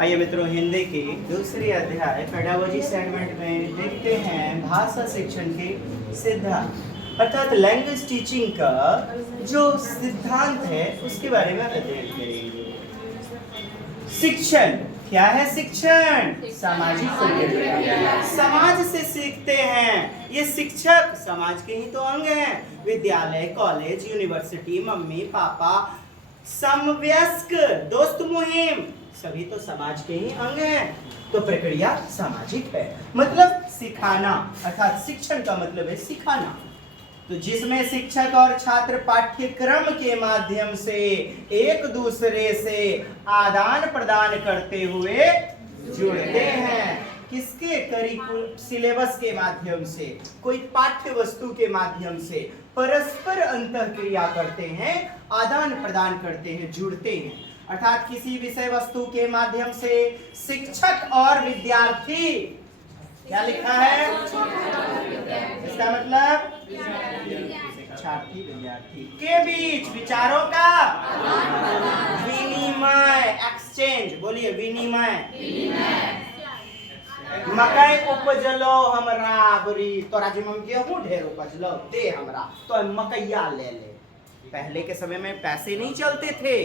आइए मित्रों, हिंदी की दूसरी अध्याय पेडागोजी सेगमेंट में देखते हैं भाषा शिक्षण के सिद्धांत अर्थात लैंग्वेज टीचिंग का जो सिद्धांत है उसके बारे में अध्ययन करेंगे। शिक्षण क्या है? शिक्षण सामाजिक प्रक्रिया, समाज से सीखते हैं। ये शिक्षक समाज के ही तो अंग हैं। विद्यालय, कॉलेज, यूनिवर्सिटी, मम्मी पापा, समवयस्क, दोस्त मुहिम, सभी तो समाज के ही अंग हैं। तो प्रक्रिया सामाजिक है, मतलब सिखाना, अर्थात शिक्षण का मतलब है सिखाना। तो जिसमें शिक्षक और छात्र पाठ्यक्रम के माध्यम से एक दूसरे से आदान प्रदान करते हुए जुड़ते हैं। किसके? करिकुलम सिलेबस के माध्यम से, कोई पाठ्य वस्तु के माध्यम से परस्पर अंतःक्रिया करते हैं, आदान प्रदान करते हैं, जुड़ते हैं। अर्थात किसी विषय वस्तु के माध्यम से शिक्षक और विद्यार्थी, क्या लिखा है? इसका मतलब शिक्षार्थी विद्यार्थी के बीच विचारों का विनिमय, एक्सचेंज। बोलिए विनिमय। मकई उपजलो हमरा बुरी, तोरा जी में गेहूं ढेर उपजलो, दे हमरा, तो मकैया ले ले। पहले के समय में पैसे नहीं चलते थे,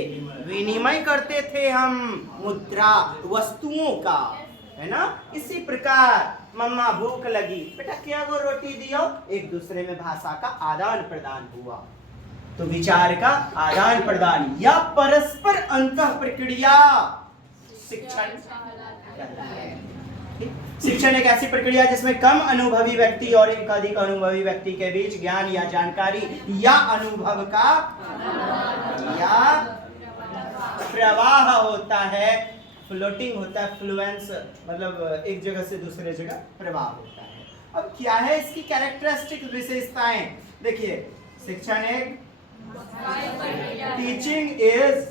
विनिमय करते थे हम मुद्रा वस्तुओं का, है ना। इसी प्रकार मम्मा भूख लगी, बेटा क्या वो रोटी दियो, एक दूसरे में भाषा का आदान प्रदान हुआ। तो विचार का आदान प्रदान या परस्पर अंतः प्रक्रिया शिक्षण कहलाता है। शिक्षण एक ऐसी प्रक्रिया जिसमें कम अनुभवी व्यक्ति और एक अधिक अनुभवी व्यक्ति के बीच ज्ञान या जानकारी या अनुभव का या प्रवाह होता है, फ्लोटिंग होता है, फ्लुएंस मतलब एक जगह से दूसरे जगह प्रवाह होता है। अब क्या है इसकी कैरेक्टरिस्टिक विशेषताएं? देखिए, शिक्षण एक teaching is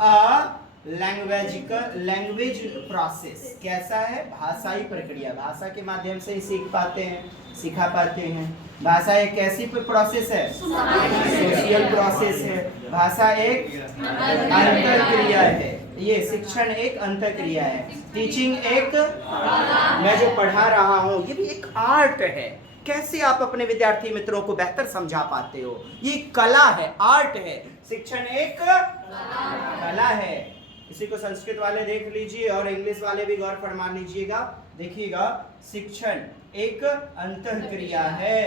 a language process. कैसा है? भाषाई प्रक्रिया, भाषा के माध्यम से ही सीख पाते हैं, सिखा पाते हैं। भाषा एक कैसी प्रोसेस है? सोशल प्रोसेस है। भाषा एक अंतःक्रिया है, ये शिक्षण एक अंतःक्रिया है। टीचिंग एक, मैं जो पढ़ा रहा हूँ ये भी एक आर्ट है। कैसे आप अपने विद्यार्थी मित्रों को बेहतर समझा पाते हो, ये कला है, आर्ट है। शिक्षण एक कला है। इसी को संस्कृत वाले देख लीजिए और इंग्लिश वाले भी गौर फरमा लीजिएगा, देखिएगा। शिक्षण एक अंतःक्रिया है।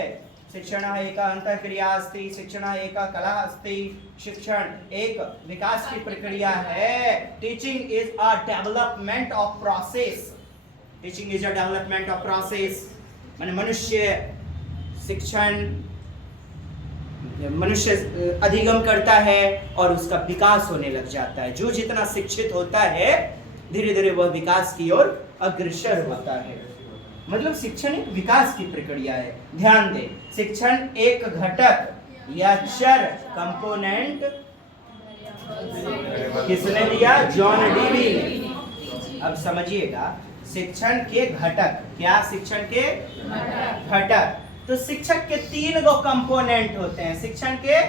शिक्षण एक अंतःक्रिया अस्ति, शिक्षण एक कला अस्ति, शिक्षण एक विकास की प्रक्रिया है। Teaching is a development of process. Teaching is a development of process, माने मनुष्य शिक्षण, मनुष्य अधिगम करता है और उसका विकास होने लग जाता है। जो जितना शिक्षित होता है धीरे धीरे वह विकास की ओर अग्रसर होता है। मतलब शिक्षण एक विकास की प्रक्रिया है। ध्यान दें, शिक्षण एक घटक या चर, कंपोनेंट किसने दिया? जॉन डीवी ने। अब समझिएगा, शिक्षण के घटक, क्या? शिक्षण के घटक। तो शिक्षक के 3 गो कंपोनेंट होते हैं। शिक्षण के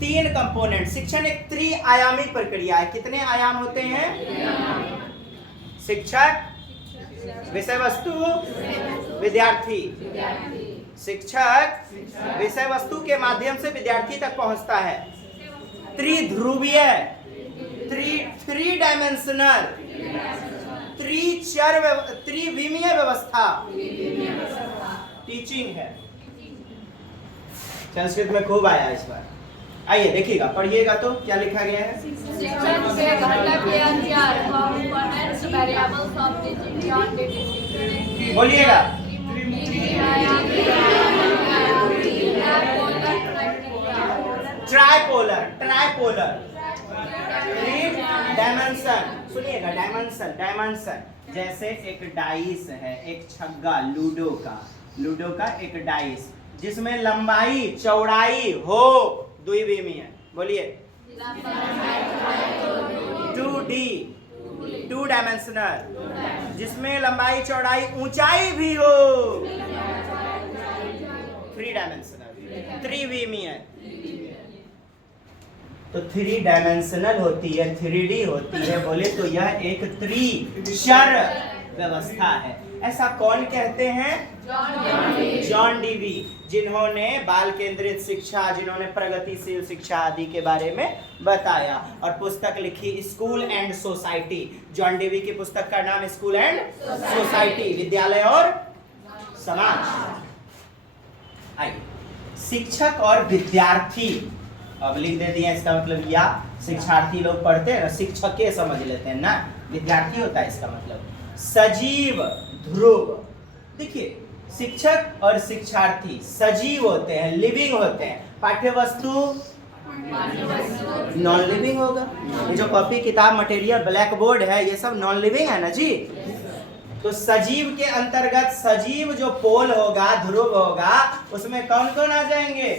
3 कंपोनेंट। शिक्षण एक त्रि-आयामी प्रक्रिया है। कितने आयाम होते हैं? शिक्षक, विषय वस्तु, विद्यार्थी। शिक्षक विषय वस्तु के माध्यम से विद्यार्थी तक पहुंचता है। त्रिध्रुवीय, थ्री डायमेंशनल, त्रिविमीय व्यवस्था टीचिंग है। संस्कृत में खूब आया इस बार। आइए देखिएगा, पढ़िएगा तो क्या लिखा गया है। शिक्षण के घटक या चार components variables of teaching John Dewey. बोलिएगा। Tripolar, dimension. सुनिएगा, डायमेंशन जैसे एक डाइस है, एक छग्गा लूडो का एक डाइस जिसमें लंबाई चौड़ाई हो द्विविमीय। बोलिए 2D, 2 डायमेंशनल, जिसमें लंबाई चौड़ाई ऊंचाई भी हो 3 डायमेंशनल, त्रिविमीय। तो 3 डायमेंशनल होती है, 3D होती है, बोले तो यह एक त्रिचर व्यवस्था है। ऐसा कौन कहते हैं? जॉन डीवी, जिन्होंने बाल केंद्रित शिक्षा, जिन्होंने प्रगतिशील शिक्षा आदि के बारे में बताया और पुस्तक लिखी school and society. John Dewey की पुस्तक का नाम स्कूल एंड सोसाइटी, विद्यालय और समाज। आइए, शिक्षक और विद्यार्थी, अब लिख दे दिया, इसका मतलब या शिक्षार्थी लोग पढ़ते हैं ना, शिक्षक के समझ लेते हैं ना, विद्यार्थी होता है इसका मतलब। सजीव ध्रुव, देखिए शिक्षक और शिक्षार्थी सजीव होते हैं, लिविंग होते हैं। पाठ्य वस्तु नॉन लिविंग होगा। ये जो कॉपी किताब मटेरियल ब्लैक बोर्ड है ये सब नॉन लिविंग है ना जी। तो सजीव के अंतर्गत सजीव जो पोल होगा, ध्रुव होगा, उसमें कौन कौन आ जाएंगे?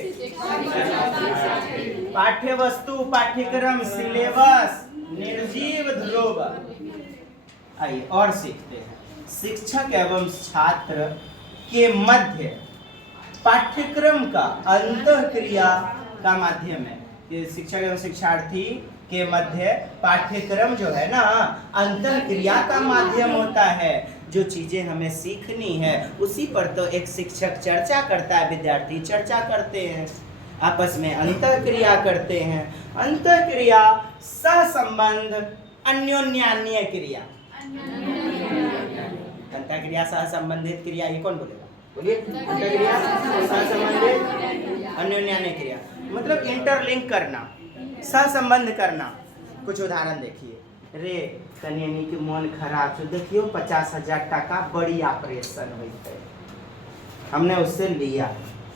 पाठ्य वस्तु, पाठ्यक्रम, सिलेबस, निर्जीव ध्रुव। आइए और सीखते हैं। शिक्षक एवं छात्र के मध्य पाठ्यक्रम का अंतःक्रिया का माध्यम है। ये शिक्षक एवं शिक्षार्थी के मध्य पाठ्यक्रम जो है ना, अंतःक्रिया का माध्यम होता है। जो चीजें हमें सीखनी है उसी पर तो एक शिक्षक चर्चा करता है, विद्यार्थी चर्चा करते हैं, आपस में अंतःक्रिया करते हैं। अंतःक्रिया, सहसंबंध, अन्योन्यान्य क्रिया। अंतःक्रिया, सहसंबंधित क्रिया, ये कौन बोलेगा? बोलिए। अंतःक्रिया, सहसंबंधित, अन्योन्यान्य क्रिया मतलब इंटरलिंक करना, सहसंबंध करना। कुछ उदाहरण देखिए। रे कन्यानी के मन खराब से देखियो 50,000 टका बड़ी ऑपरेशन हुई है, हमने उससे लिया,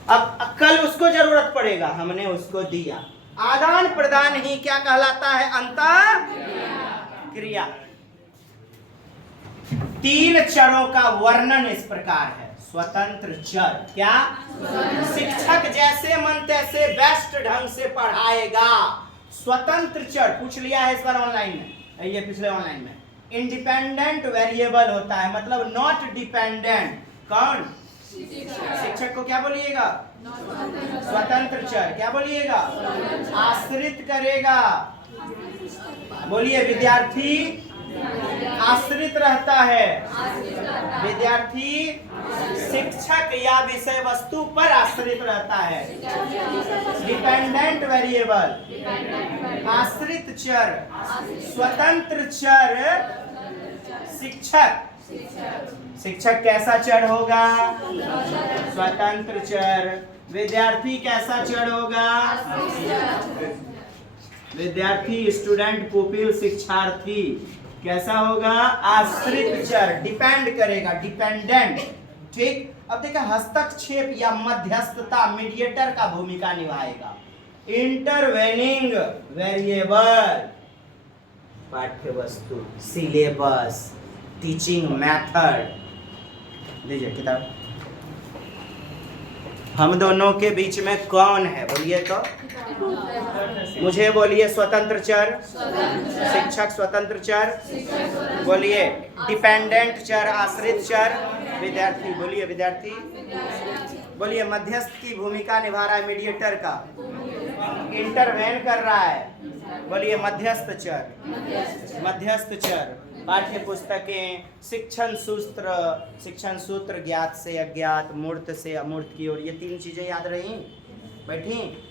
अब कल उसको जरूरत पड़ेगा, हमने उसको दिया। आदान प्रदान ही क्या कहलाता है? अंतःक्रिया। 3 चरों का वर्णन इस प्रकार है। स्वतंत्र चर, क्या? शिक्षक जैसे मन तैसे बेस्ट ढंग से पढ़ाएगा। स्वतंत्र चर पूछ लिया है इस बार ऑनलाइन में, ये पिछले ऑनलाइन में। इंडिपेंडेंट वेरिएबल होता है, मतलब नॉट डिपेंडेंट। कौन? शिक्षक को क्या बोलिएगा? स्वतंत्र चर। क्या बोलिएगा? आश्रित करेगा। बोलिए। विद्यार्थी आश्रित रहता है। विद्यार्थी शिक्षक या विषय वस्तु पर आश्रित रहता है। डिपेंडेंट वेरिएबल, आश्रित चर, स्वतंत्र चर। शिक्षक, शिक्षक कैसा चर होगा? स्वतंत्र चर। विद्यार्थी कैसा चर होगा? विद्यार्थी, स्टूडेंट, पुपिल, शिक्षार्थी कैसा होगा? आश्रित चर, डिपेंड करेगा, डिपेंडेंट। ठीक। अब देखा, हस्तक्षेप या मध्यस्थता, मीडिएटर का भूमिका निभाएगा। इंटरवेनिंग वेरिएबल, पाठ्य वस्तु, सिलेबस, टीचिंग मेथड। लीजिए किताब। हम दोनों के बीच में कौन है? बोलिए तो। मुझे बोलिए। स्वतंत्र चर, शिक्षक स्वतंत्र चर। बोलिए। डिपेंडेंट चर, आश्रित चर। विद्यार्थी, बोलिए। विद्यार्थी, बोलिए। मध्यस्थ की भूमिका निभा रहा है, मीडिएटर का, इंटरवेन कर रहा है। बोलिए। मध्यस्थ चर, मध्यस्थ चर। पाठ्य पुस्तकें, शिक्षण सूत्र, ज्ञात से अज्ञात, मूर्त से अमूर्त की ओर, ये 3 चीजें याद रही? बैठी।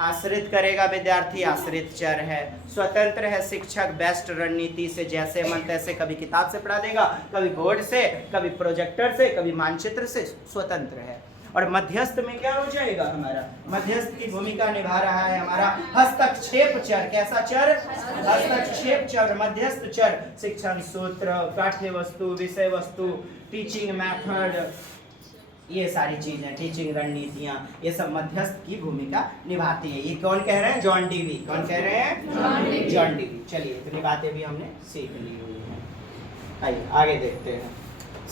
आश्रित करेगा विद्यार्थी, आश्रित चर है। स्वतंत्र है शिक्षक, बेस्ट रणनीति से जैसे मन तैसे, कभी किताब से पढ़ा देगा, कभी बोर्ड से, कभी प्रोजेक्टर से, कभी मानचित्र से, स्वतंत्र है। और मध्यस्थ में क्या हो जाएगा हमारा? मध्यस्थ की भूमिका निभा रहा है हमारा हस्तक्षेप चर। कैसा चर? हस्तक्षेप चर, मध्यस्थ चर। शिक्षण सूत्र, पाठ्य वस्तु, विषय वस्तु, टीचिंग मेथड, ये सारी चीजें, टीचिंग रणनीतियां, ये सब मध्यस्थ की भूमिका निभाती है। ये कौन कह रहे हैं? John Dewey. कौन कह रहे हैं? John Dewey. चलिए, इतनी बातें भी हमने सीख ली हुई हैं। आइए आगे देखते हैं।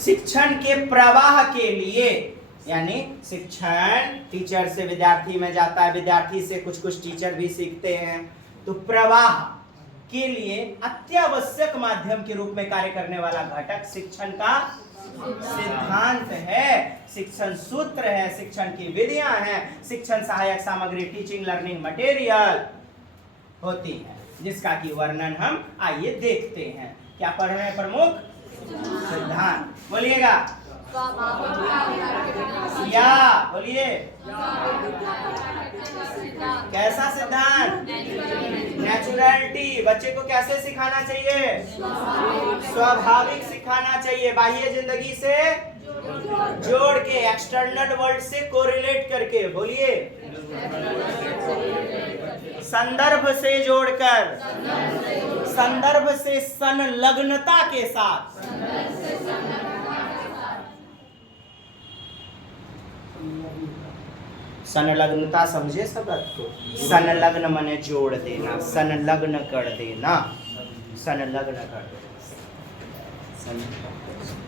शिक्षण के प्रवाह के लिए, यानी शिक्षण टीचर से विद्यार्थी में जाता है, विद्यार्थी से कुछ कुछ टीचर भी सीखते हैं। तो प्रवाह के लिए अत्यावश्यक माध्यम के रूप में कार्य करने वाला घटक शिक्षण का सिद्धांत है, शिक्षण सूत्र है, शिक्षण की विधियां हैं, शिक्षण सहायक सामग्री, टीचिंग लर्निंग मटेरियल। होती हैं, जिसका कि वर्णन हम आइए देखते हैं। क्या पढ़ रहे हैं प्रमुख सिद्धांत? बोलिएगा या बोलिए कैसा सिद्धांत? नेचुरलिटी। बच्चे को कैसे सिखाना चाहिए? स्वाभाविक सिखाना चाहिए, बाह्य जिंदगी से जोड़ के, एक्सटर्नल वर्ल्ड से कोरिलेट करके। बोलिए संदर्भ से जोड़कर, संदर्भ से संलग्नता के साथ। संलग्नता समझे सब अर्थ को? संलग्न माने जोड़ देना, संलग्न कर देना, संलग्न कर देना,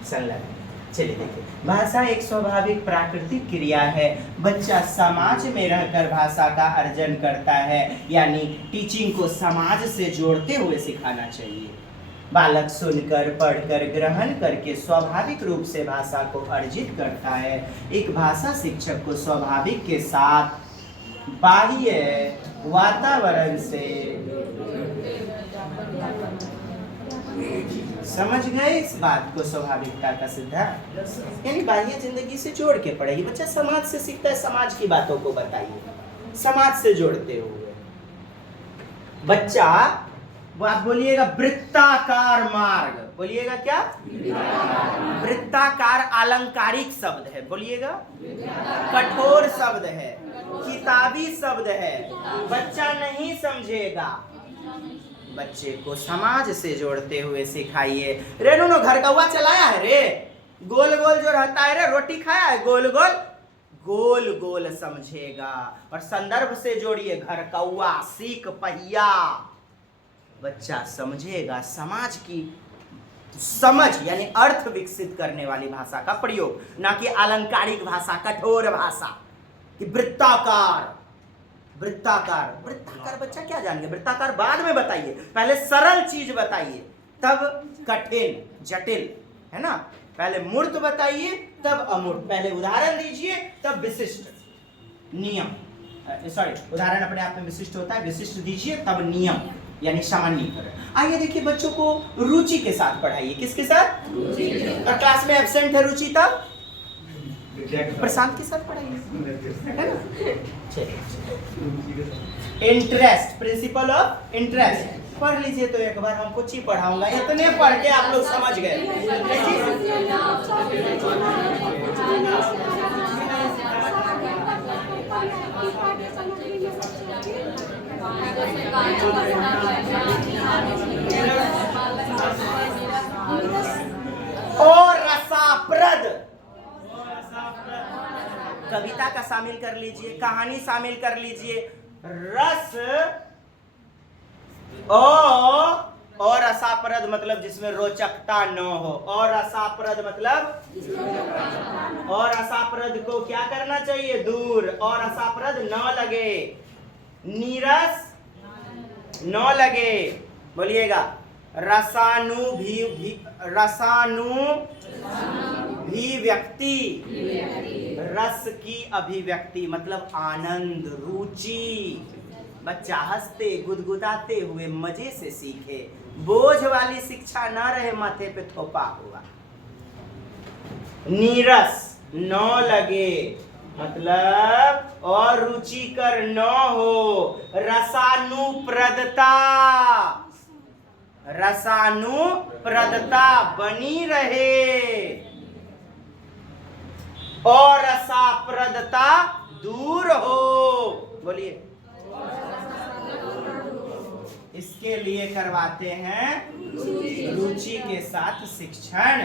संलग्न। चलिए देखिए, भाषा एक स्वाभाविक प्राकृतिक क्रिया है। बच्चा समाज में रहकर भाषा का अर्जन करता है, यानी टीचिंग को समाज से जोड़ते हुए सिखाना चाहिए। बालक सुनकर, पढ़कर, ग्रहण करके स्वाभाविक रूप से भाषा को अर्जित करता है। एक भाषा शिक्षक को स्वाभाविक के साथ बाह्य वातावरण से, समझ गए इस बात को? स्वाभाविकता का सिद्धांत यानी बाह्य जिंदगी से जोड़ के पढ़ेगी। बच्चा समाज से सीखता है, समाज की बातों को बताइए, समाज से जोड़ते हुए। बच्चा वो आप बोलिएगा वृत्ताकार मार्ग। बोलिएगा क्या? वृत्ताकार अलंकारिक शब्द है। बोलिएगा कठोर शब्द है, किताबी शब्द है, बच्चा नहीं समझेगा। बच्चे को समाज से जोड़ते हुए सिखाइए। रे नो घर कौवा चलाया है रे, गोल गोल जो रहता है रे, रोटी खाया है, गोल गोल, गोल गोल समझेगा। और संदर्भ से जोड़िए, घर कौवा, सीख पहिया, बच्चा समझेगा। समाज की समझ यानी अर्थ विकसित करने वाली भाषा का प्रयोग, ना कि अलंकारिक भाषा, कठोर भाषा कि वृत्ताकार। वृत्ताकार, वृत्ताकार बच्चा क्या जान गया? वृत्ताकार बाद में बताइए, पहले सरल चीज बताइए, तब कठिन जटिल, है ना? पहले मूर्त बताइए, तब अमूर्त। पहले उदाहरण दीजिए, तब विशिष्ट नियम, सॉरी, उदाहरण अपने आप में विशिष्ट होता है, विशिष्ट दीजिए तब नियम यानी सामान्यीकरण। आइए देखिए, बच्चों को रुचि के साथ पढ़ाइए। किसके साथ? और क्लास में एब्सेंट है रुचि, तब प्रशांत के साथ पढ़ाइए, है ना? इंटरेस्ट, प्रिंसिपल ऑफ इंटरेस्ट पढ़ लीजिए। तो एक बार हम कुछ ही पढ़ाऊंगा, इतने पढ़ के आप लोग समझ गए। और रसाप्रद, कविता का शामिल कर लीजिए, कहानी शामिल कर लीजिए। रस और रसाप्रद मतलब जिसमें रोचकता न हो। और रसाप्रद मतलब, और रसाप्रद को क्या करना चाहिए? दूर। और रसाप्रद न लगे, नीरस न लगे। बोलिएगा रसानुभीव्यक्ति, रस की अभिव्यक्ति मतलब आनंद, रुचि। बच्चा हंसते गुदगुदाते हुए मजे से सीखे, बोझ वाली शिक्षा न रहे माथे पे थोपा हुआ। नीरस न लगे मतलब और रुचिकर न हो। रसानुप्रदता, रसानुप्रदता बनी रहे और रसाप्रदता दूर हो। बोलिए, इसके लिए करवाते हैं रुचि के साथ शिक्षण।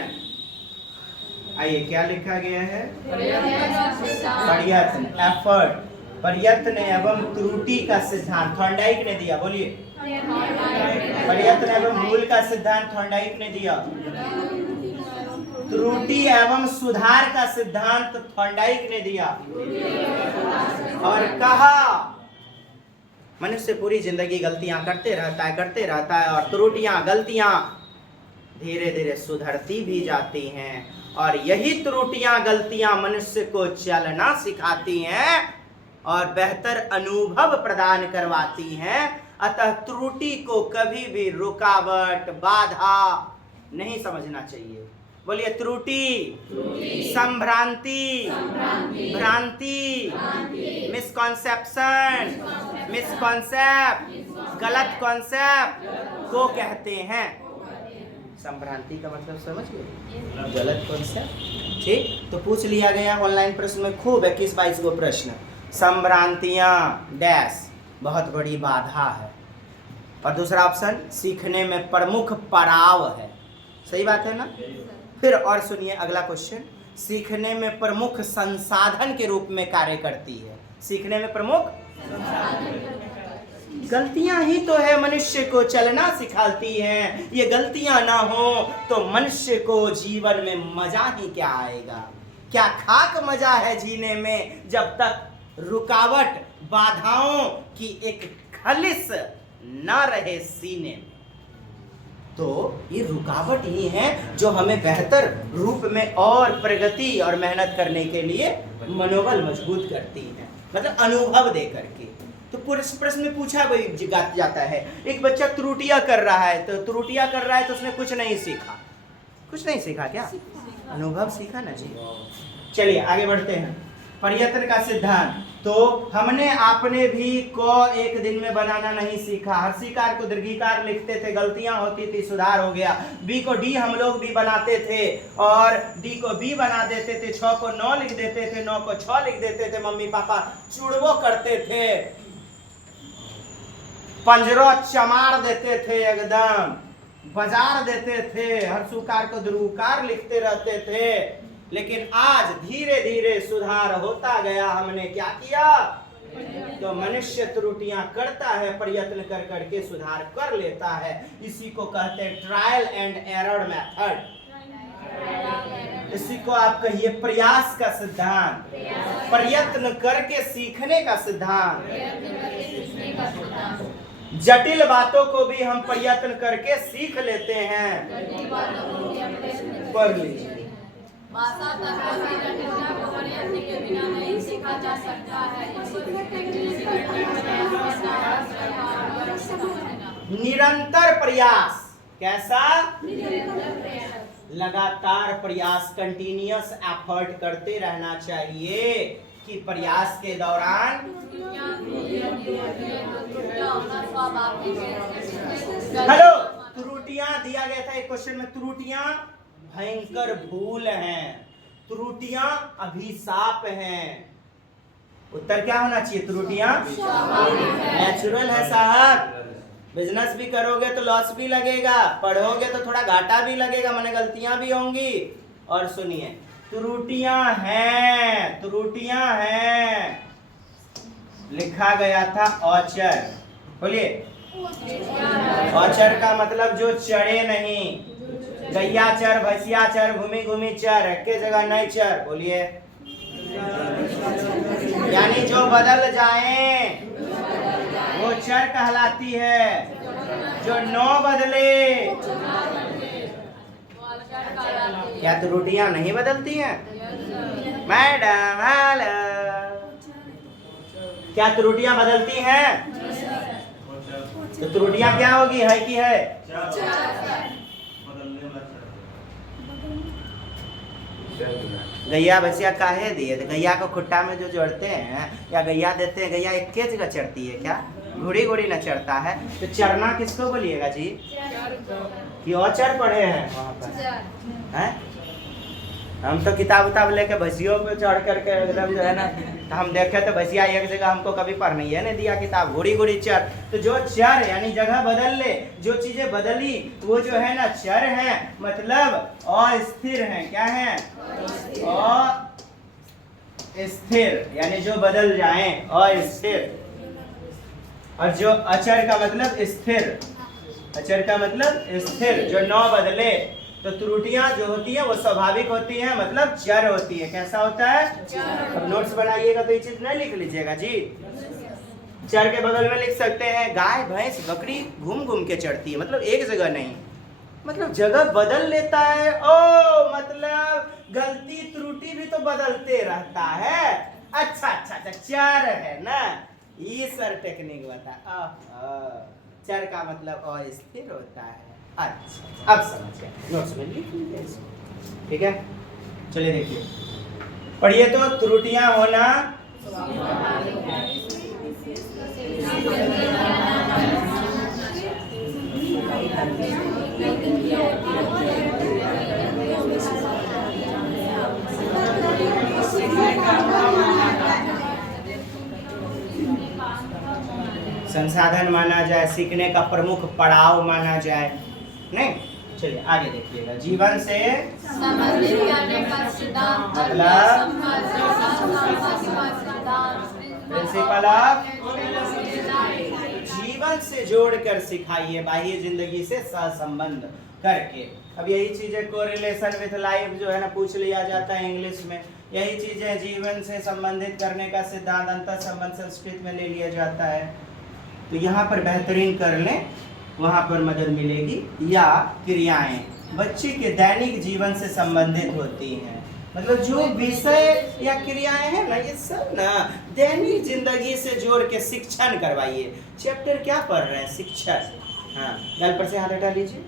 आइए क्या लिखा गया है? प्रयत्न, एफर्ट, प्रयत्न एवं त्रुटि का सिद्धांत थॉर्नडाइक ने दिया। बोलिए, प्रयत्न एवं मूल का सिद्धांत थॉर्नडाइक ने दिया। त्रुटि एवं सुधार का सिद्धांत थॉर्नडाइक ने दिया। और कहा मनुष्य पूरी जिंदगी गलतियां करते रहता है और त्रुटियां, गलतियां धीरे धीरे सुधरती भी जाती हैं। और यही त्रुटियां, गलतियां मनुष्य को चलना सिखाती हैं और बेहतर अनुभव प्रदान करवाती हैं अतः त्रुटि को कभी भी रुकावट, बाधा नहीं समझना चाहिए। बोलिए त्रुटि, संभ्रांति, भ्रांति, मिसकॉन्सेप्शन, मिसकॉन्सेप्ट, गलत कॉन्सेप्ट को कहते हैं। संभ्रांति का मतलब समझ गए, गलत कॉन्सेप्ट। ठीक, तो पूछ लिया गया ऑनलाइन प्रश्न में खूब 21-22 गो प्रश्न। संभ्रांतियां डैश बहुत बड़ी बाधा है। और दूसरा ऑप्शन सीखने में प्रमुख पड़ाव है। सही बात है ना। फिर और सुनिए अगला क्वेश्चन, सीखने में प्रमुख संसाधन के रूप में कार्य करती है। सीखने में प्रमुख गलतियां ही तो है मनुष्य को चलना सिखाती हैं। ये गलतियां ना हो तो मनुष्य को जीवन में मजा ही क्या आएगा। क्या खाक मजा है जीने में जब तक रुकावट, बाधाओं की एक खलिश न रहे सीने में। तो ये रुकावट ही है जो हमें बेहतर रूप में और प्रगति और मेहनत करने के लिए मनोबल मजबूत करती है, मतलब अनुभव दे करके। तो प्रश्न में पूछा जाता है, एक बच्चा त्रुटियां कर रहा है, तो त्रुटियां कर रहा है तो उसने कुछ नहीं सीखा। कुछ नहीं सीखा क्या? अनुभव सीखा ना जी। चलिए आगे बढ़ते हैं। प्रयत्न का सिद्धांत। तो हमने आपने भी को एक दिन में बनाना नहीं सीखा। हर्षिकार को दीर्घिकार लिखते थे, गलतियां होती थी, सुधार हो गया। बी को डी हम लोग भी बनाते थे और डी को बी बना देते थे। 6 को 9 लिख देते थे, 9 को 6 लिख देते थे। मम्मी पापा चुड़वो करते थे, पंजरो चमार देते थे, एकदम बाजार देते थे। हर्षुकार को दीर्घकार लिखते रहते थे। लेकिन आज धीरे धीरे सुधार होता गया। हमने क्या किया? तो मनुष्य त्रुटियां करता है, प्रयत्न कर करके सुधार कर लेता है। इसी को कहते हैं ट्रायल एंड एरर मेथड। इसी को आप कहिए प्रयास का सिद्धांत, प्रयत्न करके सीखने का सिद्धांत। जटिल बातों को भी हम प्रयत्न करके सीख लेते हैं। पढ़ लीजिए। भाषा तथा की जटिलता को प्रयत्न के बिना नहीं सीखा जा सकता है। निरंतर प्रयास। कैसा? निरंतर प्रयास। लगातार प्रयास, कंटिन्यूअस एफर्ट करते रहना चाहिए कि प्रयास के दौरान हेलो त्रुटियां दिया गया था एक क्वेश्चन में। त्रुटियां भयंकर भूल हैं, त्रुटियां अभिशाप हैं। उत्तर क्या होना चाहिए? त्रुटियां नेचुरल है साहब। बिजनेस भी करोगे तो लॉस भी लगेगा, पढ़ोगे तो थोड़ा घाटा भी लगेगा, माने गलतियां भी होंगी। और सुनिए त्रुटियां हैं, त्रुटियां हैं। लिखा गया था औचर। बोलिए औचर का मतलब जो चढ़े नहीं। गैया चर, भैंसिया चर, घूमी घूमी चर, एक जगह नहीं चर। बोलिए यानी जो बदल जाए वो चर कहलाती है। जो न बदले क्या त्रुटियां नहीं बदलती हैं? मैडम हेलो, क्या त्रुटियां बदलती हैं? तो त्रुटियां क्या होगी? है कि है? गैया भैंसिया काहे दिए? तो गैया को खुट्टा में जो जोड़ते हैं या गैया देते हैं, गैया एक जगह चढ़ती है क्या? घोड़ी घोड़ी न चढ़ता है। तो चढ़ना किसको बोलिएगा जी? कि औचर पढ़े हैं वहाँ पर हैं? हम तो किताब उताब लेके भैंसियों पे चढ़ करके एकदम जो है ना, तो हम देखे तो भैंसिया एक जगह हमको कभी पढ़ने ही नहीं दिया किताब। घोड़ी घोड़ी चर। तो जो चर यानी जगह बदल ले, जो चीजें बदली वो जो है ना चर है, मतलब अस्थिर है। क्या है? अस्थिर यानी जो बदल जाए, अस्थिर। और जो अचर का मतलब स्थिर। अचर का मतलब स्थिर, जो न बदले। तो त्रुटियां जो होती है वो स्वाभाविक होती है, मतलब चर होती है। कैसा होता है? अब नोट्स बनाइएगा तो ये चीज नहीं लिख लीजिएगा जी। चर के बगल में लिख सकते हैं गाय भैंस बकरी घूम घूम के चढ़ती है, मतलब एक जगह नहीं, मतलब जगह बदल लेता है। ओ मतलब गलती त्रुटि भी तो बदलते रहता है। अच्छा अच्छा अच्छा, चर है ना, ये सर टेक्निक बता। चर का मतलब अस्थिर होता है। अच्छा अब समझ गए, नोट्स में लिख लीजिए इसको, ठीक है। चलिए देखिए, पढ़िए तो, त्रुटियां होना संसाधन माना जाए, सीखने का प्रमुख पड़ाव माना जाए, नहीं। चलिए आगे देखिएगा, जीवन से संबंधित करने का सिद्धांत मतलब प्रिंसिपल ऑफ जीवन से जोड़कर सिखाइए, बाह्य जिंदगी से सहसंबंध करके। अब यही चीजें कोरिलेशन विथ लाइफ जो है ना पूछ लिया जाता है इंग्लिश में, यही चीजें जीवन से संबंधित करने का सिद्धांत अंतर संबंध संस्कृत में ले लिया जाता है। तो यहाँ पर बेहतरीन कर लें, वहाँ पर मदद मिलेगी। या क्रियाएं बच्चे के दैनिक जीवन से संबंधित होती हैं, मतलब जो विषय या क्रियाएं हैं ना, ये सब ना दैनिक जिंदगी से जोड़ के शिक्षण करवाइए। चैप्टर क्या पढ़ रहे हैं? शिक्षण। हाँ, गल पर से हाथ हटा लीजिए।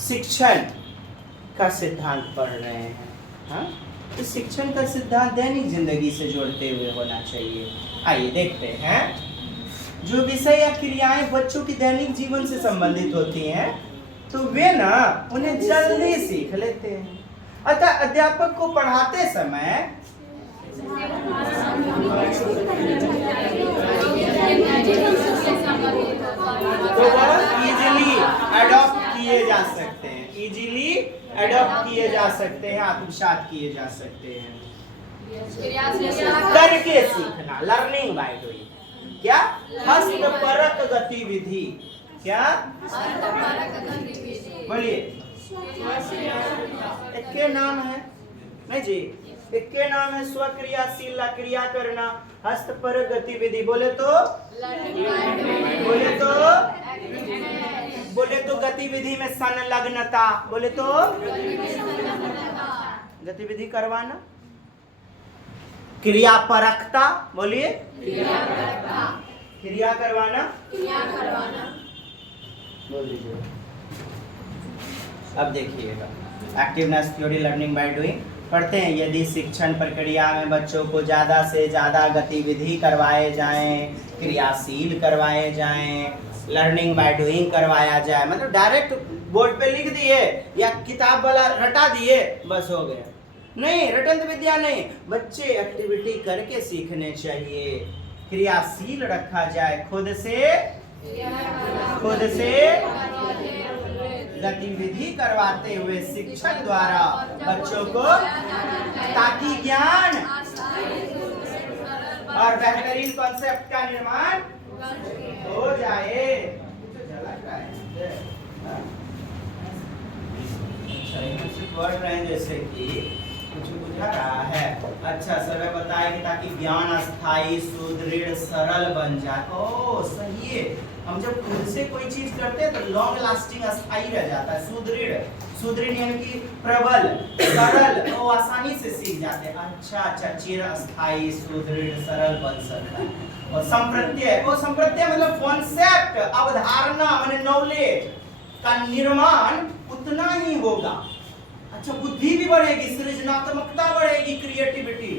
शिक्षण का सिद्धांत पढ़ रहे हैं। हाँ, तो शिक्षण का सिद्धांत दैनिक जिंदगी से जोड़ते हुए होना चाहिए। आइए देखते हैं, जो विषय या क्रियाएं बच्चों की दैनिक जीवन से संबंधित होती हैं तो वे ना उन्हें जल्दी सीख लेते हैं। अतः अध्यापक को पढ़ाते समय तो वह इजीली अडॉप्ट किए जा सकते हैं, इजीली अडॉप्ट किए जा सकते हैं, आत्मसात किए जा सकते हैं। करके सीखना, लर्निंग बाय डूइंग। क्या? हस्तपरक गतिविधि। क्या? बोलिए। एक के नाम है नहीं जी, एक के नाम है स्वक्रियाशील, क्रिया करना, हस्तपरक गतिविधि। बोले तो गतिविधि में संलग्नता। बोले तो गतिविधि करवाना, क्रियापरकता। बोलिए क्रिया करवाना, बोल दीजिए। अब देखिएगा, activeness theory learning by doing पढ़ते हैं। यदि शिक्षण प्रक्रिया में बच्चों को ज़्यादा से ज़्यादा गतिविधि करवाए जाएं, क्रियाशील करवाए जाएं, लर्निंग बाय डूइंग करवाया जाए, मतलब डायरेक्ट बोर्ड पे लिख दिए या किताब वाला रटा दिए बस हो गया, नहीं, रटंत विद्या नहीं। बच्चे एक्टिविटी करके सीखने चाहिए, क्रियाशील रखा जाए, खुद से गतिविधि करवाते हुए शिक्षक द्वारा बच्चों को, ताकि ज्ञान और बेहतरीन कॉन्सेप्ट का निर्माण हो जाए। पढ़ रहे हैं जैसे कि कुछ बुझा रहा है। अच्छा सर बताए कि ताकि ज्ञान अस्थाई, सुदृढ़, सरल बन जाए। ओ सही है, हम जब खुद से कोई चीज करते हैं तो लॉन्ग लास्टिंग, अस्थाई रह जाता है। सुदृढ़ यानी कि प्रबल, सरल, वो आसानी से सीख जाते हैं। अच्छा, चिरस्थाई, सुदृढ़, सरल बन सकता है। और संप्रत्यय, वो संप्रत्यय मतलब कॉन्सेप्ट, अवधारणा माने नॉलेज का निर्माण उतना ही होगा। अच्छा, बुद्धि भी बढ़ेगी, सृजनात्मकता बढ़ेगी, क्रिएटिविटी।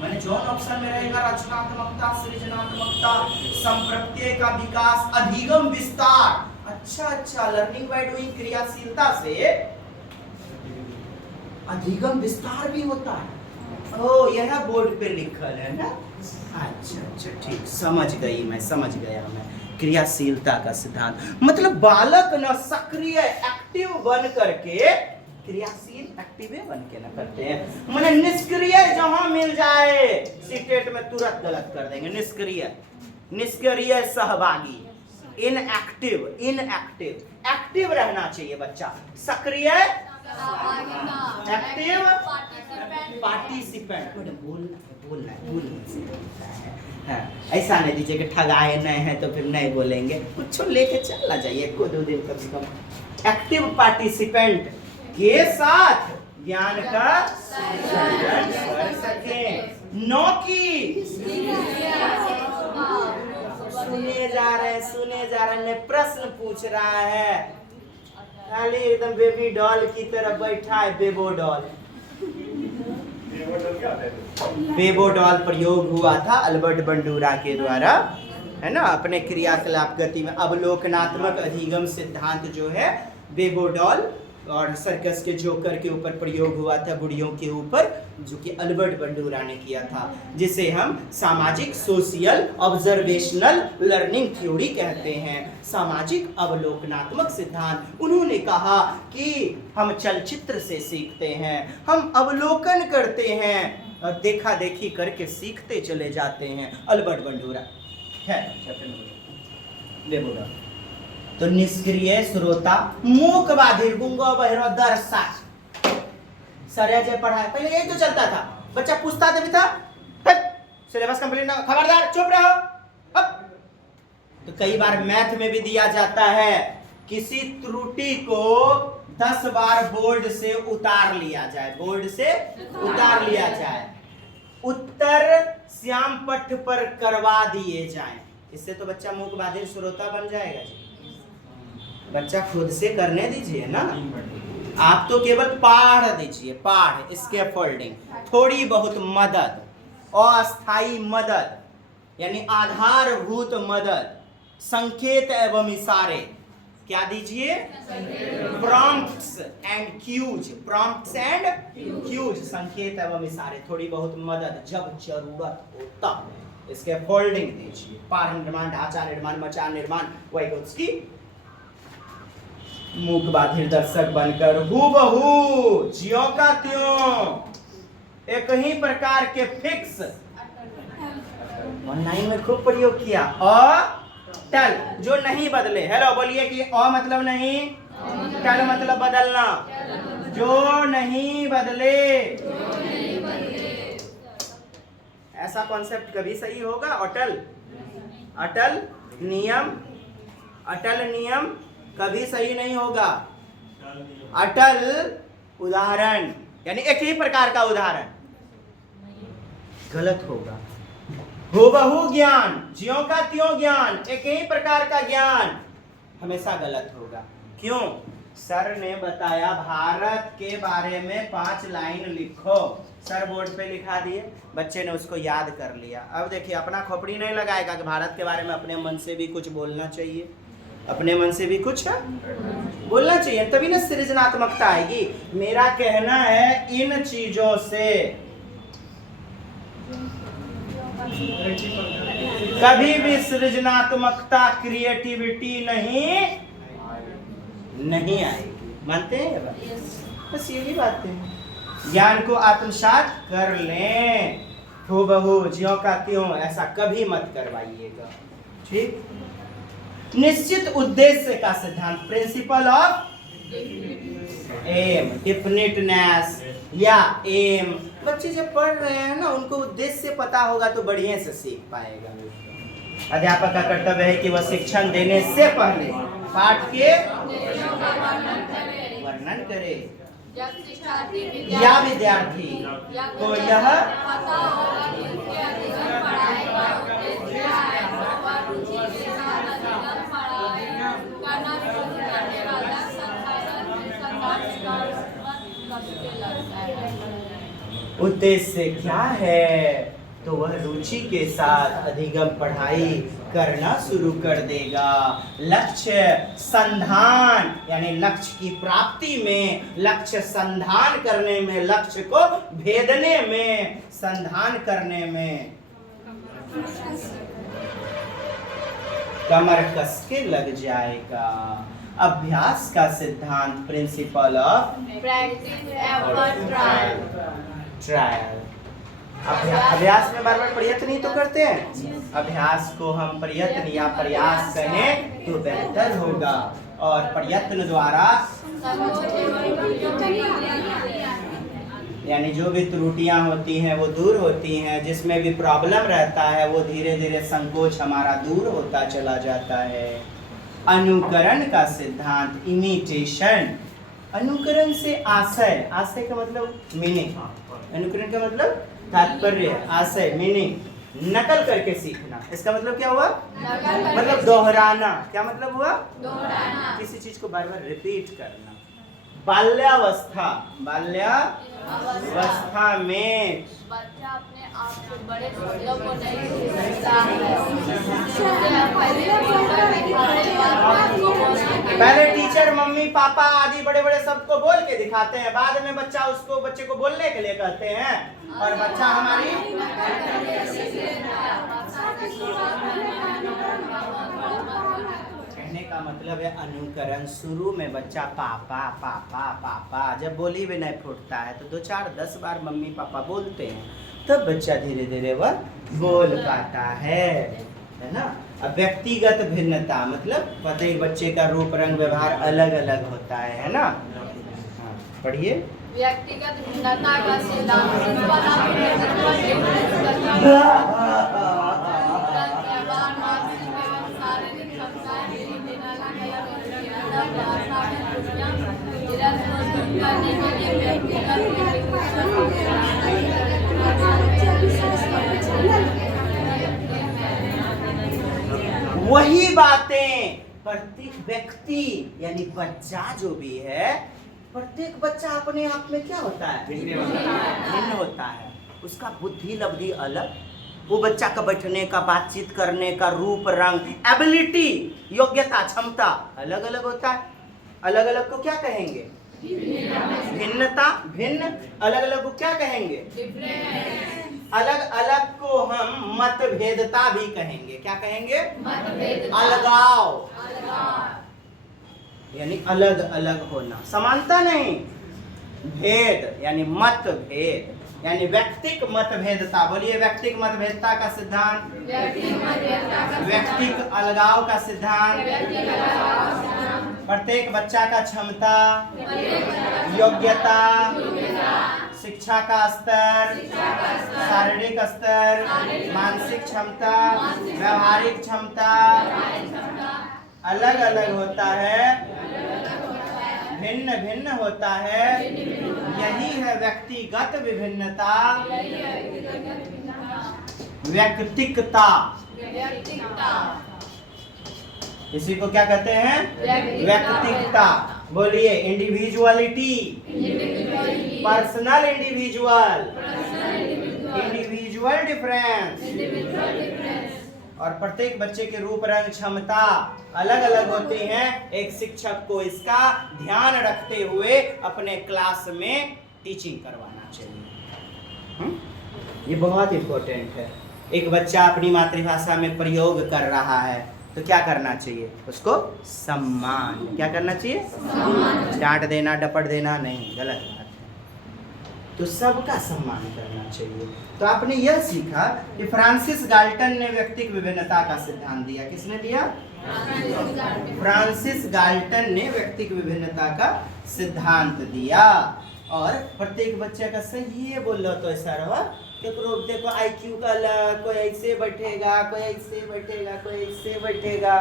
मैंने जो ऑप्शन में रहेगा रचनात्मकता, सृजनात्मकता, संप्रत्यय का विकास, अधिगम विस्तार। अच्छा, लर्निंग बाय डूइंग क्रियाशीलता से अधिगम विस्तार भी होता है। ओ यह बोर्ड पे लिखल है ना। अच्छा ठीक, समझ गया मैं। क्रियाशीलता का सिद्धांत मतलब बालक न सक्रिय एक्टिव बन करके, क्रियाशील एक्टिव बन के न करते हैं। मैंने निष्क्रिय जहां मिल जाए सीटेट में तुरंत गलत कर देंगे। निष्क्रिय सहभागी, इनएक्टिव, एक्टिव रहना चाहिए बच्चा, सक्रिय, एक्टिव, पार्टिसिपेंट। बोलना है। ऐसा नहीं दीजिए कि ठगाए नहीं है तो फिर नहीं बोलेंगे, कुछ लेके चलना चाहिए, को 2 दिन कम से कम। एक्टिव पार्टिसिपेंट के साथ ज्ञान का सृजन कर सके, न कि सुने जा रहे हैं, मैं प्रश्न पूछ रहा है। खाली एकदम बेबी डॉल की तरह बैठा है। बेबो डॉल प्रयोग हुआ था अल्बर्ट बंडूरा के द्वारा, है ना, अपने क्रियाकलाप गति में अवलोकनात्मक अधिगम सिद्धांत जो है बेबो डॉल और सर्कस के जोकर के ऊपर प्रयोग हुआ था, गुड़ियों के ऊपर, जो कि अल्बर्ट बंडूरा ने किया था, जिसे हम सामाजिक सोशियल ऑब्जर्वेशनल लर्निंग थ्योरी कहते हैं, सामाजिक अवलोकनात्मक सिद्धांत। उन्होंने कहा कि हम चलचित्र से सीखते हैं, हम अवलोकन करते हैं और देखा देखी करके सीखते चले जाते हैं। अल्बर्ट बंडूरा है बेबोडा। तो निष्क्रिय श्रोता, मूक बाधिर, गुंगो बहरो दर्शक, सर जय पढ़ाए पहले यही तो चलता था। बच्चा पूछता था भी था, सिलेबस कंप्लीट ना, खबरदार चुप रहो। तो कई बार मैथ में भी दिया जाता है, किसी त्रुटि को 10 बार बोर्ड से उतार लिया जाए, बोर्ड से उतार लिया जाए, उत्तर श्याम पट्ट पर करवा दिए जाएं। इससे तो बच्चा मूक बाधिर श्रोता बन जाएगा जी। बच्चा खुद से करने दीजिए ना, आप तो केवल पढ़ दीजिए, पढ़, स्कैफोल्डिंग, थोड़ी बहुत मदद, अस्थायी मदद यानी आधारभूत मदद, संकेत एवं इशारे, क्या दीजिए, prompts and cues, prompts and cues, संकेत एवं इशारे, थोड़ी बहुत मदद जब जरूरत हो तब इसके फोल्डिंग दीजिए। पाठ निर्माण, ढांचा निर्माण, मचान निर्माण, वाइगोत्स्की। मूक बाधिर दर्शक बनकर हूबहू ज्यों का त्यों एक ही प्रकार के फिक्स, ऑनलाइन में खूब प्रयोग किया, टल जो नहीं बदले। हेलो बोलिए कि अ मतलब नहीं, टल मतलब बदलना, जो नहीं बदले। ऐसा कॉन्सेप्ट कभी सही होगा? अटल अटल नियम कभी सही नहीं होगा। अटल उदाहरण यानी एक ही प्रकार का उदाहरण गलत होगा। हूबहू ज्ञान, ज्यों का त्यों ज्ञान, एक ही प्रकार का ज्ञान हमेशा गलत होगा। क्यों? सर ने बताया भारत के बारे में 5 लाइन लिखो, सर बोर्ड पे लिखा दिए, बच्चे ने उसको याद कर लिया। अब देखिए अपना खोपड़ी नहीं लगाएगा कि भारत के बारे में अपने मन से भी कुछ बोलना चाहिए, अपने मन से भी कुछ बोलना चाहिए, तभी ना सृजनात्मकता आएगी। मेरा कहना है इन चीजों से कभी भी सृजनात्मकता, क्रिएटिविटी नहीं आएगी। मानते हैं? बस यही बात है। ज्ञान को आत्मसात कर लें, हूबहू ज्यों का त्यों ऐसा कभी मत करवाइएगा। ठीक? निश्चित उद्देश्य का सिद्धांत, प्रिंसिपल ऑफ एम, डेफिनेटनेस या एम। बच्चे जब पढ़ रहे हैं ना, उनको उद्देश्य पता होगा तो बढ़िया से सीख पाएगा। अध्यापक का कर्तव्य है कि वह शिक्षण देने से पहले पाठ के वर्णन करे या विद्यार्थी को यह पता होगा कि उसके अधिगम पढ़ाई का उद्देश्य है, वह रुचि के साथ अधिगम पढ़ाई करना शुरू करने वाला उद्देश्य क्या है? तो वह रुचि के साथ अधिगम पढ़ाई करना शुरू कर देगा। लक्ष्य संधान यानी लक्ष्य की प्राप्ति में, लक्ष्य संधान करने में, लक्ष्य को भेदने में, संधान करने में कमर कस के लग जाएगा। अभ्यास का सिद्धांत, principle of practice effort trial. अभ्यास में बार बार प्रयत्न ही तो करते हैं। अभ्यास को हम प्रयत्न या प्रयास कहें तो बेहतर होगा, और प्रयत्न द्वारा यानी जो भी त्रुटियां होती हैं वो दूर होती हैं, जिसमें भी प्रॉब्लम रहता है वो धीरे धीरे संकोच हमारा दूर होता चला जाता है। अनुकरण का सिद्धांत, इमिटेशन। अनुकरण से आशय, आशय का मतलब मीनिंग, अनुकरण का मतलब तात्पर्य, आशय मीनिंग। नकल करके सीखना। इसका मतलब क्या हुआ? नकल करके मतलब दोहराना। क्या मतलब हुआ? दोहराना। किसी चीज को बार बार रिपीट करना। बाल्यावस्था, बाल्यावस्था में बच्चा अपने आप से बड़े शब्दों को नहीं सीखता है। पहले टीचर, मम्मी, पापा आदि बड़े बड़े शब्द को बोल के दिखाते हैं, बाद में बच्चे को बोलने के लिए कहते हैं, और बच्चा हमारी कहने का मतलब है अनुकरण। शुरू में बच्चा पापा पापा पापा, जब बोली भी नहीं फूटता है तो 2 4 10 बार मम्मी पापा बोलते हैं, तब बच्चा धीरे धीरे वह बोल पाता है ना। अब व्यक्तिगत भिन्नता मतलब प्रत्येक बच्चे का रूप रंग व्यवहार अलग अलग होता है ना। हाँ, पढ़िए। व्यक्तिगत भिन्नता का सिद्धांत वही बातें प्रत्येक व्यक्ति यानी बच्चा जो भी है, प्रत्येक बच्चा अपने आप में क्या होता है? भिन्न होता है। उसका बुद्धि लब्धि अलग, वो बच्चा का बैठने का, बातचीत करने का रूप रंग, एबिलिटी, योग्यता, क्षमता अलग अलग होता है। अलग अलग को क्या कहेंगे? भिन्नता। भिन्न। अलग अलग को क्या कहेंगे? अलग अलग को हम मतभेदता भी कहेंगे। क्या कहेंगे? अलगाव, यानी अलग अलग होना, समानता नहीं। भेद यानी मतभेद, यानी व्यक्तिक मतभेदता। बोलिए, व्यक्तिक मतभेदता का सिद्धांत, व्यक्तिक अलगाव का सिद्धांत, प्रत्येक बच्चा का क्षमता, योग्यता, शिक्षा का स्तर, शारीरिक स्तर, मानसिक क्षमता, व्यवहारिक क्षमता अलग अलग होता है, भिन्न भिन्न होता है। यही है व्यक्तिगत विभिन्नता, व्यक्तिकता। इसी को क्या कहते हैं? व्यक्तिकता। बोलिए, individuality, personal individual, individual difference. और प्रत्येक बच्चे के रूप रंग क्षमता अलग अलग होती हैं। एक शिक्षक को इसका ध्यान रखते हुए अपने क्लास में टीचिंग करवाना चाहिए। ये बहुत इंपॉर्टेंट है। एक बच्चा अपनी मातृभाषा में प्रयोग कर रहा है तो क्या करना चाहिए? उसको सम्मान। क्या करना चाहिए? डांट देना, डपट देना नहीं, गलत बात है। तो सबका सम्मान करना चाहिए। तो आपने यह सीखा कि फ्रांसिस गाल्टन ने व्यक्तिक विभिन्नता का सिद्धांत दिया। किसने दिया? फ्रांसिस गाल्टन ने व्यक्तिक विभिन्नता का सिद्धांत दिया। और प्रत्येक बच्चे का सही है बोल रहा तो ऐसा रहा। देखो IQ का अलग, कोई ऐसे बैठेगा, कोई ऐसे बैठेगा, कोई ऐसे बैठेगा।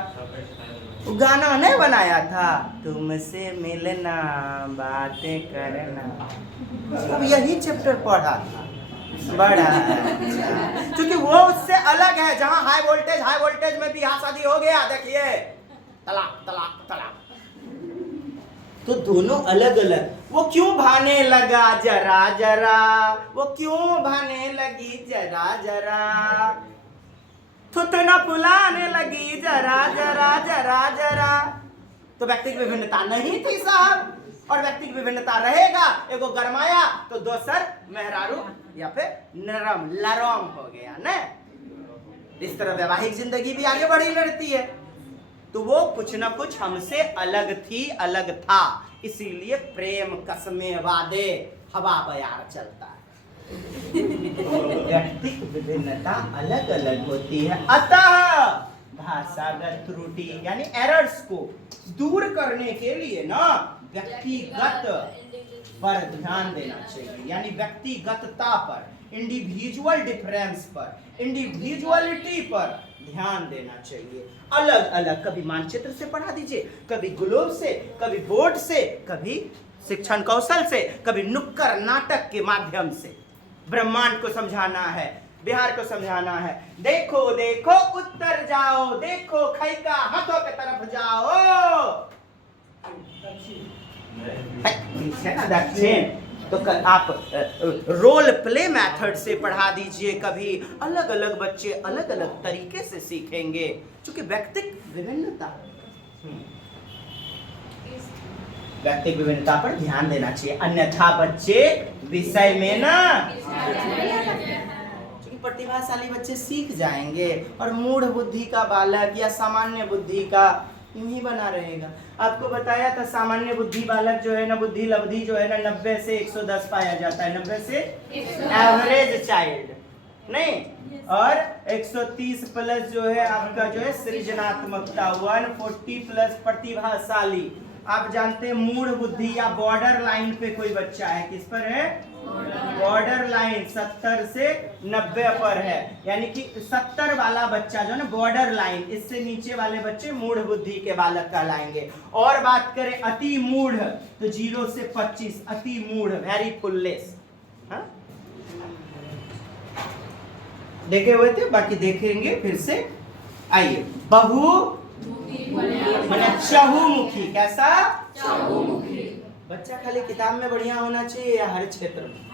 वो गाना नहीं बनाया था, तुमसे मिलना बातें करना, अब यही चैप्टर पढ़ा था। बड़ा अच्छा, क्योंकि वो उससे अलग है। जहाँ हाई वोल्टेज में भी शादी हो गया, देखिए तलाक तलाक तलाक। तो दोनों अलग अलग। वो क्यों भाने लगा जरा जरा, वो क्यों भाने लगी जरा जरा, थुथना फुलाने लगी जरा जरा जरा जरा। तो व्यक्तिक विभिन्नता नहीं थी साहब। और व्यक्तिक विभिन्नता रहेगा, एगो गरमाया तो दोसर मेहरारू या फिर नरम लरम हो गया न। इस तरह वैवाहिक जिंदगी भी आगे बढ़ी रहती है। तो वो कुछ न कुछ हमसे अलग थी, अलग था, इसीलिए प्रेम कसमे वादे हवा बयार चलता है। व्यक्तिक विभिन्नता अलग अलग होती है। अतः भाषागत त्रुटि यानी एरर्स को दूर करने के लिए ना व्यक्तिगत पर ध्यान देना चाहिए, यानी व्यक्तिगतता पर, इंडिविजुअल डिफरेंस पर, इंडिविजुअलिटी पर ध्यान देना चाहिए। अलग अलग, कभी मानचित्र से पढ़ा दीजिए, कभी ग्लोब से, कभी बोर्ड से, कभी शिक्षण कौशल से, कभी नुक्कड़ नाटक के माध्यम से ब्रह्मांड को समझाना है, बिहार को समझाना है। देखो देखो उत्तर जाओ, देखो खैका हाथों की तरफ जाओ। पीछे ना दक्षिण। तो आप रोल प्ले मेथड से पढ़ा दीजिए, कभी अलग अलग बच्चे अलग अलग तरीके से सीखेंगे, क्योंकि व्यक्तिगत विभिन्नता पर ध्यान देना चाहिए, अन्यथा बच्चे विषय में ना, क्योंकि प्रतिभाशाली बच्चे सीख जाएंगे और मूढ़ बुद्धि का बालक या सामान्य बुद्धि का नहीं बना रहेगा। आपको बताया था सामान्य बुद्धि बालक जो है ना, बुद्धि लब्धि जो है ना 90 से 110 पाया जाता है, 90 से एवरेज चाइल्ड नहीं, और 130 प्लस जो है आपका जो है सृजनात्मकता, 140 प्लस प्रतिभाशाली। आप जानते हैं मूढ़ बुद्धि या बॉर्डर लाइन पे कोई बच्चा है, किस पर है? बॉर्डर लाइन 70 से 90 पर है, यानी कि 70 वाला बच्चा जो है ना बॉर्डर लाइन, इससे नीचे वाले बच्चे मूढ़ बुद्धि के बालक कहलाएंगे। और बात करें अति मूढ़ तो 0 से 25 अति मूढ़, वेरी फुललेस। देखे हुए थे, बाकी देखेंगे फिर से। आइए, बहु माने चहुमुखी। कैसा? चहुमुखी। बच्चा खाली किताब में बढ़िया होना चाहिए या हर क्षेत्र में?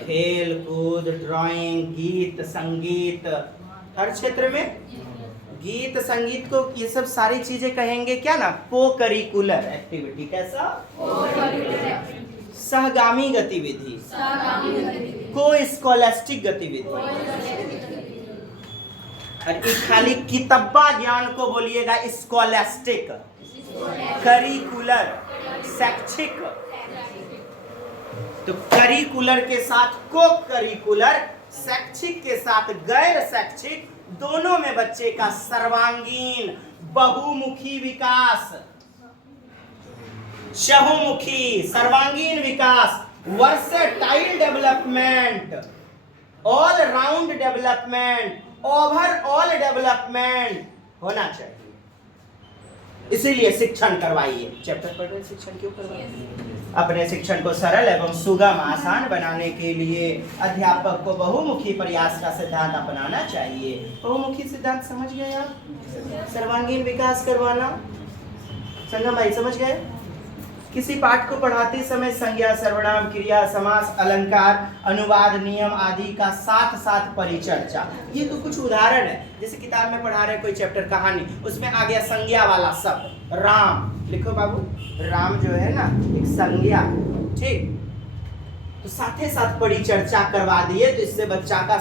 खेल कूद, ड्राइंग, गीत संगीत, हर क्षेत्र में। गीत संगीत को ये सब सारी चीजें कहेंगे क्या ना, को करिकुलर एक्टिविटी। कैसा? सहगामी गतिविधि, को स्कॉलास्टिक गतिविधि। और खाली किताबा ज्ञान को बोलिएगा स्कॉलास्टिक, करिकुलर शैक्षिक। तो करिकुलर के साथ को करिकुलर, शैक्षिक के साथ गैर शैक्षिक, दोनों में बच्चे का सर्वांगीण बहुमुखी विकास, चहुमुखी सर्वांगीण विकास, versatile development, all round development, overall development होना चाहिए। इसीलिए शिक्षण करवाइए। चैप्टर पढ़ रहे, शिक्षण क्यों करवाइए? अपने शिक्षण को सरल एवं सुगम आसान बनाने के लिए अध्यापक को बहुमुखी प्रयास का सिद्धांत अपनाना चाहिए। बहुमुखी सिद्धांत समझ गए आप? सर्वांगीण विकास करवाना, संगम भाई समझ गए? किसी पाठ को पढ़ाते समय संज्ञा, सर्वनाम, क्रिया, समास, अलंकार, अनुवाद, नियम आदि का साथ साथ परिचर्चा। ये तो कुछ उदाहरण है, जैसे किताब में पढ़ा रहे कोई चैप्टर कहानी, उसमें आ गया संज्ञा वाला शब्द राम, लिखो बाबू, राम जो है ना एक संज्ञा, ठीक। तो साथे साथ परिचर्चा करवा दिए, तो इससे बच्चा का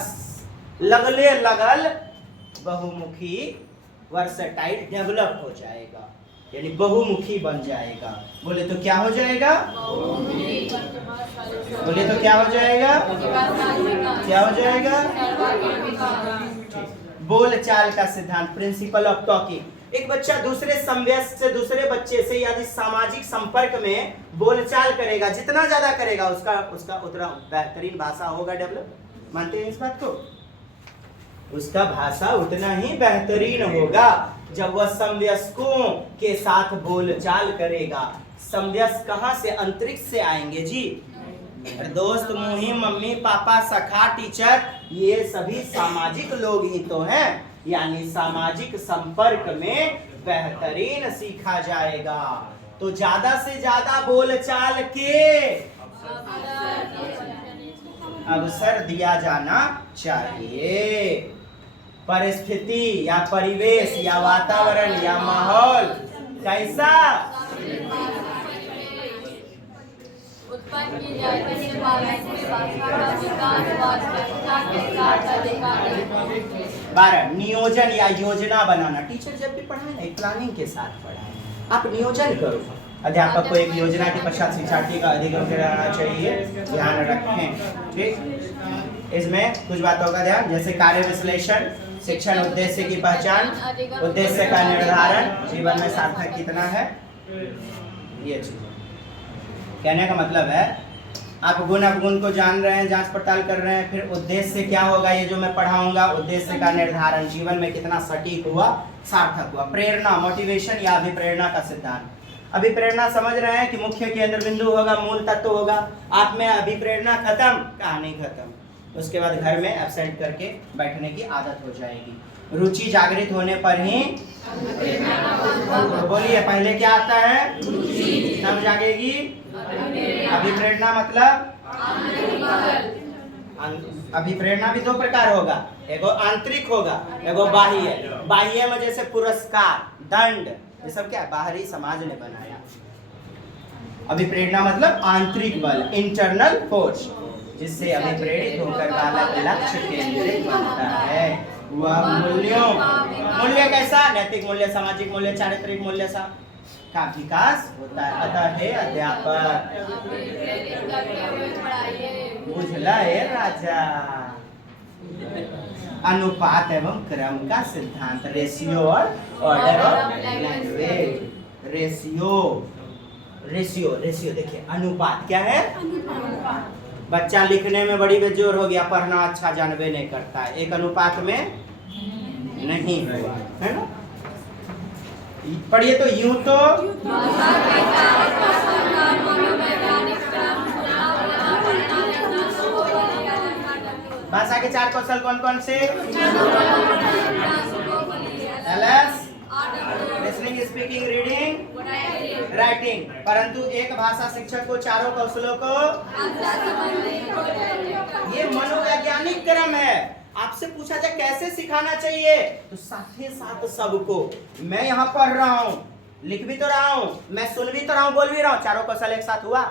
लगले लगल बहुमुखी वर्सेटाइल डेवलप हो जाएगा, यानी बहुमुखी बन जाएगा। बोले तो क्या हो जाएगा? बोले तो क्या हो जाएगा? क्या हो जाएगा? बोलचाल का सिद्धांत, प्रिंसिपल ऑफ टॉकिंग। एक बच्चा दूसरे समवयस्क से, दूसरे बच्चे से यदि सामाजिक संपर्क में बोलचाल करेगा, जितना ज्यादा करेगा उसका उतना बेहतरीन भाषा होगा डेवलप। मानते हैं इस बात को? उसका भाषा उतना ही बेहतरीन होगा जब वह समवयस्कों के साथ बोलचाल करेगा। समवयस्क कहाँ से? अंतरिक्ष से आएंगे जी। दोस्त, मुहिम, मम्मी, पापा, सखा, टीचर, ये सभी सामाजिक लोग ही तो हैं, यानी सामाजिक संपर्क में बेहतरीन सीखा जाएगा। तो ज्यादा से ज्यादा बोलचाल के अवसर दिया जाना चाहिए। परिस्थिति या परिवेश या वातावरण या माहौल कैसा उत्पन्न की जाए, जिससे बालक की भाषा का विकास वास्तविकता के साथ अधिकारिक। 12 नियोजन या योजना बनाना। टीचर जब भी पढ़ाए ना एक प्लानिंग के साथ पढ़ाए, आप नियोजन करो। अध्यापक को एक योजना के पश्चात शिक्षार्थी का अधिगम कराना चाहिए, ध्यान रखें, ठीक। इसमें कुछ बातों का ध्यान, जैसे कार्य विश्लेषण, शिक्षण उद्देश्य की पहचान, उद्देश्य का निर्धारण, जीवन में सार्थक कितना है, ये चीज। कहने का मतलब है आप गुण अवगुण को जान रहे हैं, जांच पड़ताल कर रहे हैं, फिर उद्देश्य क्या होगा, ये जो मैं पढ़ाऊंगा, उद्देश्य का निर्धारण, जीवन में कितना सटीक हुआ, सार्थक हुआ। प्रेरणा, मोटिवेशन या अभिप्रेरणा का सिद्धांत। अभिप्रेरणा समझ रहे हैं कि मुख्य केंद्र बिंदु होगा, मूल तत्व होगा। आप में अभिप्रेरणा खत्म, कहानी खत्म। उसके बाद घर में एब्सेंट करके बैठने की आदत हो जाएगी। रुचि जागृत होने पर ही तो बोलिए पहले क्या आता है? तब जागेगी अभिप्रेरणा। मतलब अभिप्रेरणा भी दो प्रकार होगा, एगो आंतरिक होगा, एगो बाह्य। बाह्य में जैसे पुरस्कार, दंड, ये सब क्या है? बाहरी समाज ने बनाया। अभिप्रेरणा मतलब आंतरिक बल, इंटरनल फोर्स, जिससे अभिप्रेरित होकर बालक लक्ष्य केंद्रित बनता है। वह मूल्य कैसा? नैतिक मूल्य, सामाजिक मूल्य, चारित्रिक मूल्य का विकास होता है। अतः हे अध्यापक बुझला है राजा, अनुपात एवं क्रम का सिद्धांत, रेशियो और ऑर्डर ऑफ लैंग्वेज। रेशियो देखिए, अनुपात क्या है? बच्चा लिखने में बड़ी बेजोर हो गया, पढ़ना अच्छा जानबे नहीं करता है, एक अनुपात में नहीं हुआ है ना। पढ़िए तो यूं तो भाषा के 4 कौशल कौन कौन से? LS, listening, speaking, reading, writing. परंतु एक भाषा शिक्षक को चारों कौशलों को, ये मनोवैज्ञानिक क्रम है। आपसे पूछा जाए कैसे सिखाना चाहिए, तो साथ ही साथ सबको, मैं यहाँ पढ़ रहा हूँ, लिख भी तो रहा हूँ, मैं सुन भी तो रहा हूँ, बोल भी रहा हूँ, चारों कौशल एक साथ हुआ।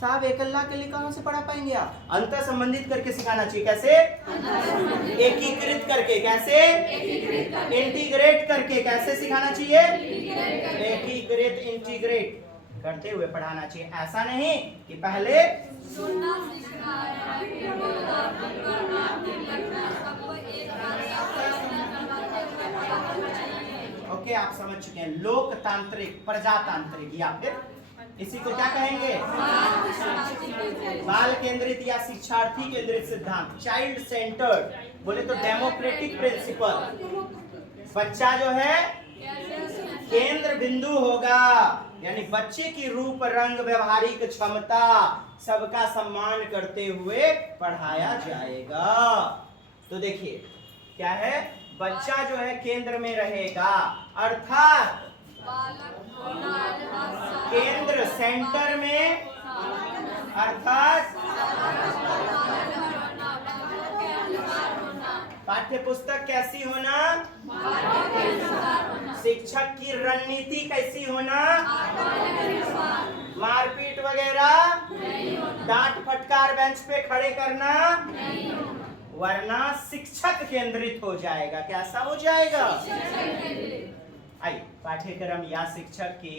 साहब एक अल्लाह के लिए कहाँ से पढ़ा पाएंगे आप? अंतर संबंधित करके सिखाना चाहिए। कैसे? एकीकृत करके। कैसे? इंटीग्रेट करके। कैसे सिखाना चाहिए? एकीकृत, इंटीग्रेट करते हुए पढ़ाना चाहिए। ऐसा नहीं कि पहले सुनना सीखना है, ओके, आप समझ चुके हैं। लोकतांत्रिक, प्रजातांत्रिक या फिर इसी को क्या कहेंगे? बाल केंद्रित या शिक्षार्थी केंद्रित सिद्धांत, चाइल्ड सेंटर्ड। बोले तो डेमोक्रेटिक प्रिंसिपल। बच्चा जो है केंद्र बिंदु होगा, यानी बच्चे की रूप, रंग, व्यवहारिक क्षमता सबका सम्मान करते हुए पढ़ाया जाएगा। तो देखिए क्या है, बच्चा जो है केंद्र में रहेगा, अर्थात केंद्र, सेंटर में, अर्थात पाठ्य पुस्तक कैसी होना? शिक्षक की रणनीति कैसी होना? मारपीट वगैरह, डांट फटकार बेंच पे खड़े करना, वरना शिक्षक केंद्रित हो जाएगा। कैसा हो जाएगा? आइए, पाठ्यक्रम या शिक्षक की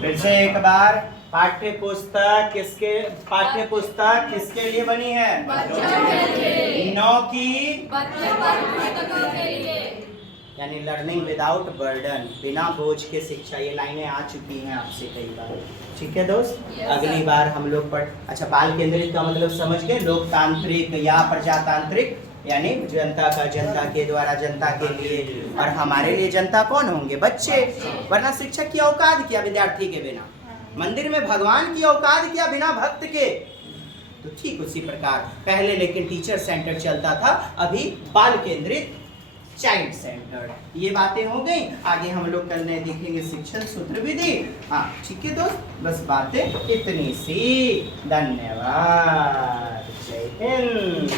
फिर से एक बार, पाठ्य पुस्तक किसके लिए बनी है? नौ की, यानी लर्निंग विदाउट बर्डन, बिना बोझ के शिक्षा। ये लाइनें आ चुकी हैं आपसे कई बार। ठीक है दोस्त, अगली बार हम लोग अच्छा, बाल केंद्रित का मतलब समझ गए। लोकतांत्रिक या प्रजातांत्रिक, यानी जनता का, जनता के द्वारा जनता के लिए, और हमारे लिए जनता कौन होंगे? बच्चे। वरना शिक्षक की औकात क्या विद्यार्थी के बिना? मंदिर में भगवान की औकात क्या बिना भक्त के? तो ठीक उसी प्रकार पहले लेकिन टीचर सेंटर चलता था, अभी बाल केंद्रित, चाइल्ड सेंटर। ये बातें हो गई। आगे हम लोग कल नए देखेंगे शिक्षण सूत्र विधि। हाँ ठीक है दोस्त, बस बातें इतनी सी। धन्यवाद। जय हिंद।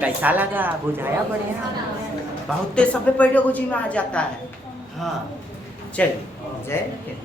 कैसा लगा? बुझाया बढ़िया? बहुत सब पेडागोजी में आ जाता है। हाँ चलिए, जय हिंद।